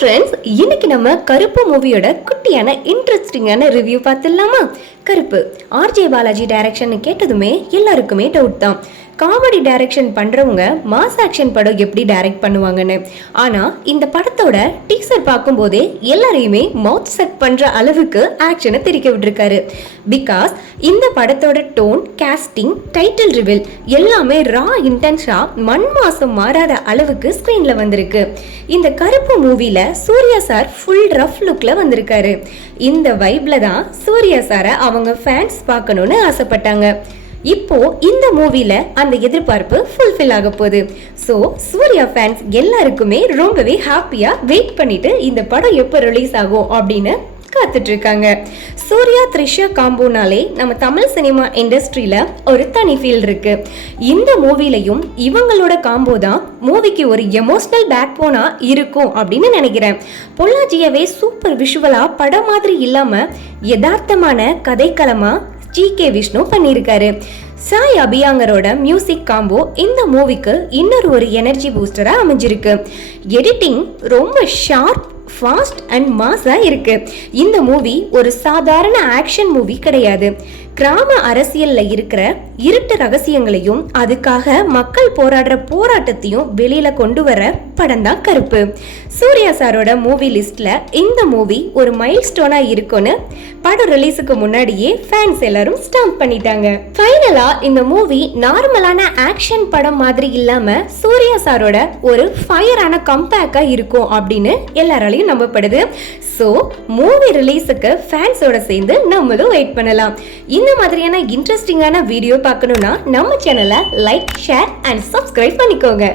Friends, இன்னைக்கு நம்ம கருப்பு மூவியோட குட்டியான இன்ட்ரெஸ்டிங்கான ரிவ்யூ பார்த்துடலாமா? கருப்பு ஆர்ஜே பாலாஜி டைரக்ஷன் கேட்டதுமே எல்லாருக்குமே டவுட் தான். காமெடி டைரக்ஷன் பண்றவங்க மாஸ் ஆக்ஷன் படம் எப்படி டைரக்ட் பண்ணுவாங்கன்னு. ஆனா இந்த படத்தோட டீசர் பார்க்கும்போதே எல்லாரையுமே மவுத் செட் பண்ற அளவுக்கு ஆக்ஷனை தெரிக்க விட்டுருக்காரு. பிகாஸ் இந்த படத்தோட டோன், காஸ்டிங், டைட்டில் ரிவீல் எல்லாமே ரா இன்டென்ஸா மண் மாசம் மாறாத அளவுக்கு ஸ்கிரீன்ல வந்திருக்கு. இந்த கருப்பு மூவில சூர்யா சார் ஃபுல் ரஃப் லுக்ல வந்திருக்காரு. இந்த வைப்ல தான் சூர்யா சாரை அவங்க ஃபேன்ஸ் பார்க்கணும்னு ஆசைப்பட்டாங்க. இப்போ இந்த மூவில அந்த எதிர்பார்ப்பு ஃபுல்ஃபில் ஆக போகுது. ஸோ சூர்யா ஃபேன்ஸ் எல்லாருக்குமே ரொம்பவே ஹாப்பியா வெயிட் பண்ணிட்டு இந்த படம் எப்போ ரிலீஸ் ஆகும் அப்படின்னு காத்துட்டு இருக்காங்க. சூர்யா த்ரிஷா காம்போனாலே நம்ம தமிழ் சினிமா இண்டஸ்ட்ரியில ஒரு தனி ஃபீல் இருக்கு. இந்த மூவிலையும் இவங்களோட காம்போ தான் மூவிக்கு ஒரு எமோஷனல் பேக் போனா இருக்கும் அப்படின்னு நினைக்கிறேன். பொள்ளாச்சியவே சூப்பர் விஷுவலா படம் மாதிரி இல்லாம யதார்த்தமான கதைக்களமா ஜி.கே. விஷ்ணு பண்ணியிருக்காரு. சாய் அபியாங்கரோட மியூசிக் காம்போ இந்த மூவிக்கு இன்னொரு எனர்ஜி பூஸ்டரா அமைஞ்சிருக்கு. எடிட்டிங் ரொம்ப ஷார்ப், ஃபாஸ்ட் அண்ட் மாஸா இருக்கு. இந்த மூவி ஒரு சாதாரண ஆக்ஷன் மூவி கிடையாது. கிராம அரசியல்ல இருக்கிற இருட்டு ரகசியங்களையும் அதுக்காக மக்கள் போராடுற போராட்டத்தையும் வெளியில கொண்டு வர படம் தான் கருப்பு. சூர்யா சாரோட மூவி லிஸ்ட்ல இந்த மூவி ஒரு மைல் ஸ்டோனா இருக்கும்னு படம் ரிலீஸுக்கு முன்னாடியே ஃபேன்ஸ் எல்லாரும் ஸ்டாம்ப் பண்ணிட்டாங்க. ஃபைனலா இந்த மூவி நார்மலான ஆக்ஷன் படம் மாதிரி இல்லாம சூர்யா சாரோட ஒரு ஃபயரான கம்பேக்கா இருக்கும் அப்படின்னு எல்லாராலையும் நம்பப்படுது. ஸோ மூவி ரிலீஸுக்கு ஃபேன்ஸோட சேர்ந்து நம்மளும் வெயிட் பண்ணலாம். இந்த மாதிரியான இன்ட்ரெஸ்டிங்கான வீடியோ பார்க்கணும்னா நம்ம சேனலை லைக், ஷேர் அண்ட் சப்ஸ்கிரைப் பண்ணிக்கோங்க.